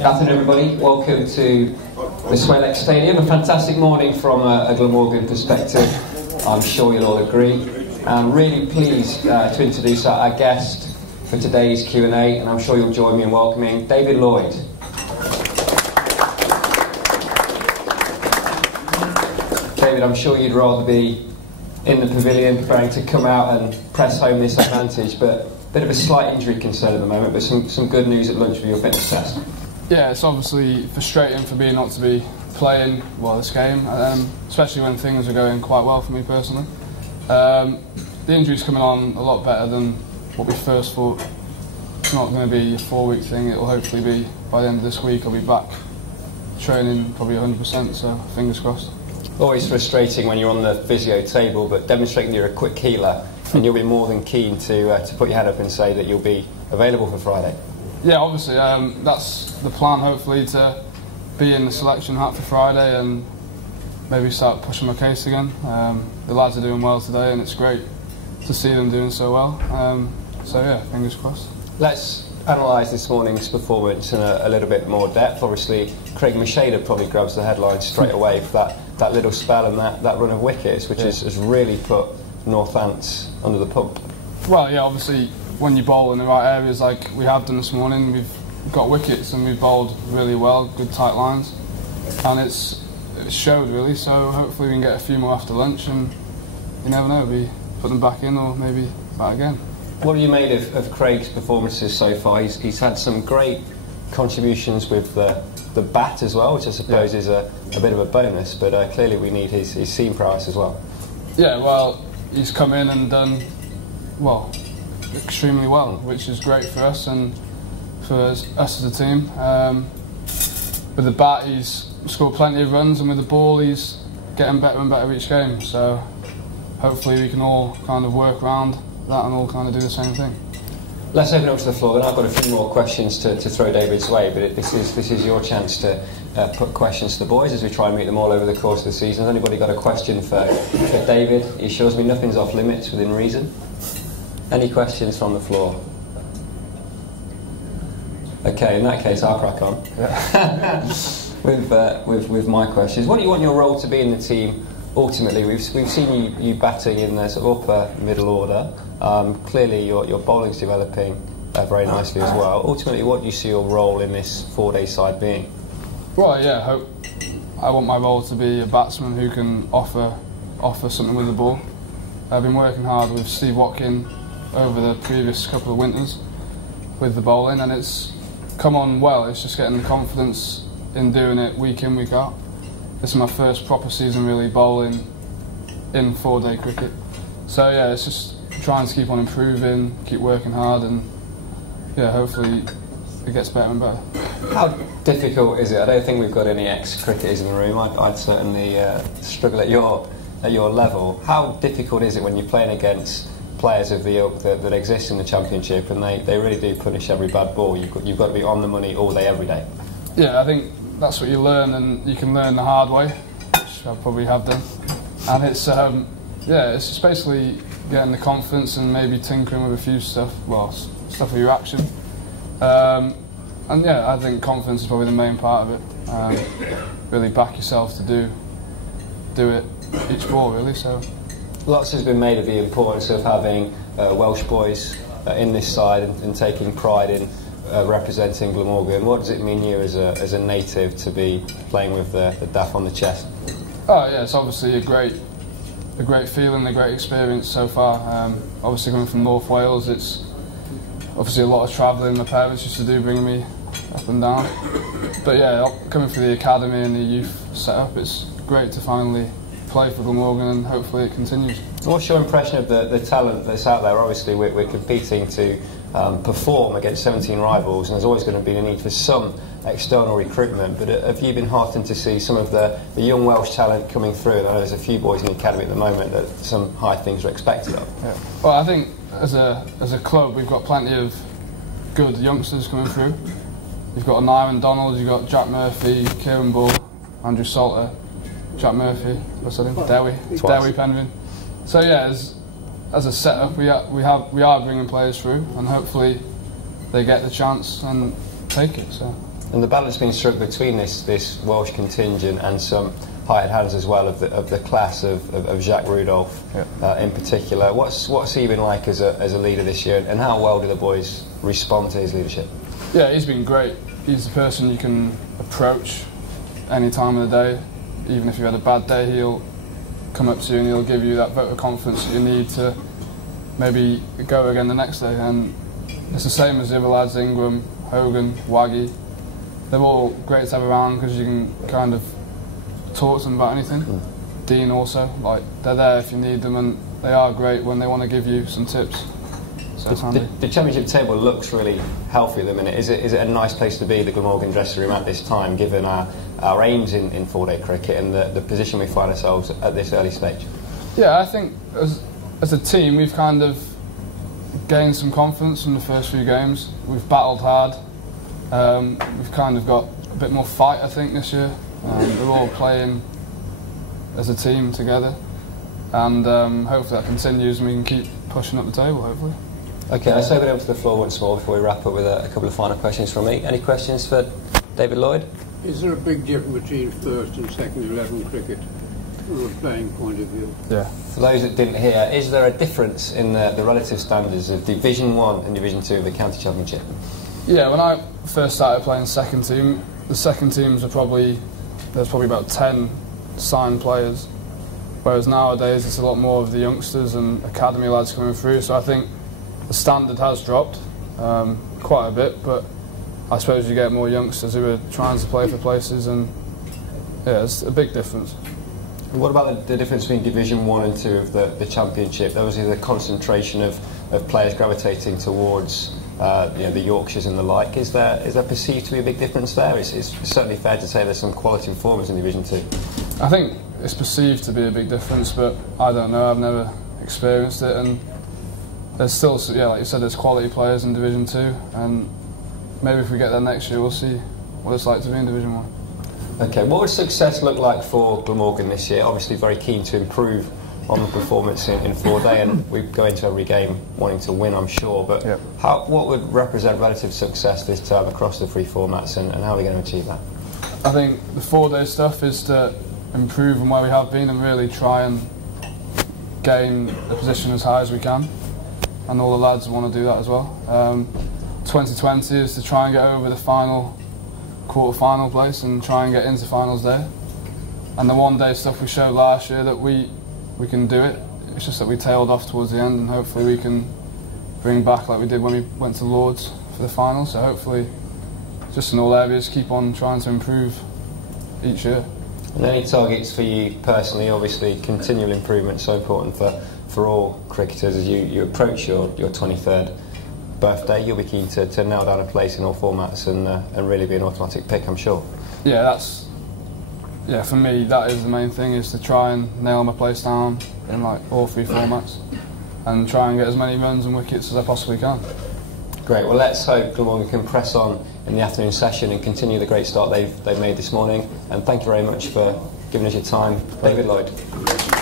Good afternoon, everybody. Welcome to the SWALEC Stadium. A fantastic morning from a Glamorgan perspective, I'm sure you'll all agree. I'm really pleased to introduce our guest for today's Q and A, and I'm sure you'll join me in welcoming David Lloyd. David, I'm sure you'd rather be in the pavilion preparing to come out and press home this advantage, but a bit of a slight injury concern at the moment, but some good news at lunch for your fitness test. Yeah, it's obviously frustrating for me not to be playing this game, especially when things are going quite well for me personally. The injury's coming on a lot better than what we first thought. It's not going to be a 4-week thing, it will hopefully be by the end of this week. I'll be back training probably 100%, so fingers crossed. Always frustrating when you're on the physio table, but demonstrating you're a quick healer, and you'll be more than keen to put your hand up and say that you'll be available for Friday. Yeah, obviously, that's the plan, hopefully, to be in the selection hat for Friday and maybe start pushing my case again. The lads are doing well today, and it's great to see them doing so well. So yeah, fingers crossed. Let's analyse this morning's performance in a little bit more depth. Obviously, Craig Macheda probably grabs the headlines straight away for that little spell and that run of wickets, which has really put Northants under the pump. Well, yeah, obviously, when you bowl in the right areas like we have done this morning, we've got wickets and we've bowled really well, good tight lines, and it showed really. So hopefully we can get a few more after lunch, and you never know, we put them back in or maybe back again. What have you made of Craig's performances so far? He's had some great contributions with the bat as well, which I suppose is a bit of a bonus, but clearly we need his seam prowess as well. Yeah, well, he's come in and done extremely well, which is great for us and for us as a team. With the bat, he's scored plenty of runs, and with the ball, he's getting better and better each game. So hopefully we can all kind of work around that and all kind of do the same thing. Let's open up to the floor, and I've got a few more questions to throw David's way, but this is your chance to put questions to the boys as we try and meet them all over the course of the season. Has anybody got a question for David? He assures me nothing's off limits within reason. Any questions from the floor? Okay, in that case, I'll crack on with my questions. What do you want your role to be in the team? Ultimately, we've seen you batting in the sort of upper middle order. Clearly, your bowling's developing very nicely as well. Ultimately, what do you see your role in this 4-day side being? Well, yeah, I want my role to be a batsman who can offer something with the ball. I've been working hard with Steve Watkin over the previous couple of winters with the bowling, and it's come on well. It's just getting the confidence in doing it week in, week out. This is my first proper season really bowling in 4-day cricket. So yeah, it's just trying to keep on improving, keep working hard, and yeah, hopefully it gets better and better. How difficult is it? I don't think we've got any ex-cricketers in the room. I'd certainly struggle at your level. How difficult is it when you're playing against players of the ilk that exist in the Championship, and they really do punish every bad ball? You've got to be on the money all day, every day. Yeah, I think that's what you learn, and you can learn the hard way, which I probably have done. And it's it's just basically getting the confidence and maybe tinkering with a few stuff with your action. And yeah, I think confidence is probably the main part of it. Really back yourself to do it each ball, really. So lots has been made of the importance of having Welsh boys in this side and taking pride in representing Glamorgan. What does it mean you as a native to be playing with the daff on the chest? Oh yeah, it's obviously a great feeling, a great experience so far. Obviously coming from North Wales, it's obviously a lot of travelling my parents used to do, bringing me up and down. But yeah, coming through the academy and the youth setup, it's great to finally play for Glamorgan, and hopefully it continues. What's your impression of the talent that's out there? Obviously we're competing to perform against 17 rivals, and there's always going to be a need for some external recruitment, but have you been heartened to see some of the young Welsh talent coming through? I know there's a few boys in the academy at the moment that some high things are expected of. Yeah. Well, I think as a club we've got plenty of good youngsters coming through. You've got Aaron Donald, you've got Jack Murphy, Kieran Bull, Andrew Salter, Jack Murphy, what's that name? Dewi Penvin. So yeah, as a setup, we are bringing players through, and hopefully they get the chance and take it. So And the balance being struck between this Welsh contingent and some hired hands as well of the class of Jacques Rudolph in particular. What's he been like as a leader this year, and how well do the boys respond to his leadership? Yeah, he's been great. He's the person you can approach any time of the day. Even if you had a bad day, he'll come up to you and he'll give you that vote of confidence that you need to maybe go again the next day. And it's the same as the other lads, Ingram, Hogan, Waggy. They're all great to have around because you can kind of talk to them about anything. Dean also, like, they're there if you need them, and they are great when they want to give you some tips. So the championship table looks really healthy at the minute. Is it a nice place to be, the Glamorgan dressing room, at this time, given our aims in four-day cricket and the position we find ourselves at this early stage? Yeah, I think as a team we've kind of gained some confidence from the first few games. We've battled hard. We've kind of got a bit more fight, I think, this year. We're all playing as a team together, and hopefully that continues and we can keep pushing up the table, hopefully. Okay, let's open it up to the floor once more before we wrap up with a couple of final questions from me. Any questions for David Lloyd? Is there a big difference between first and second 11 cricket from a playing point of view? Yeah. For those that didn't hear, is there a difference in the relative standards of Division 1 and Division 2 of the County Championship? Yeah, when I first started playing second team, the second teams there's probably about 10 signed players, whereas nowadays it's a lot more of the youngsters and academy lads coming through, so I think the standard has dropped quite a bit, but I suppose you get more youngsters who are trying to play for places, and yeah, it's a big difference. And what about the difference between Division 1 and 2 of the Championship? There was the concentration of players gravitating towards the Yorkshires and the like. Is there perceived to be a big difference there? It's certainly fair to say there's some quality performers in Division 2. I think it's perceived to be a big difference, but I don't know, I've never experienced it, and there's still, like you said, there's quality players in Division 2, and maybe if we get there next year we'll see what it's like to be in Division 1. Okay, what would success look like for Glamorgan this year? Obviously very keen to improve on the performance in 4-day, and we go into every game wanting to win, I'm sure, but what would represent relative success this term across the three formats, and how are we going to achieve that? I think the 4-day stuff is to improve on where we have been and really try and gain a position as high as we can, and all the lads want to do that as well. 2020 is to try and get over the quarter-final place and try and get into finals there. And the 1-day stuff we showed last year that we can do it. It's just that we tailed off towards the end, and hopefully we can bring back like we did when we went to Lords for the final. So hopefully, just in all areas, keep on trying to improve each year. And any targets for you personally? Obviously, continual improvement so important for all cricketers as you approach your 23rd birthday. You'll be keen to nail down a place in all formats and really be an automatic pick, I'm sure. Yeah, for me that is the main thing, is to try and nail my place down in like all three formats and try and get as many runs and wickets as I possibly can. Great, well let's hope Glamorgan can press on in the afternoon session and continue the great start they've made this morning, and thank you very much for giving us your time, David Lloyd.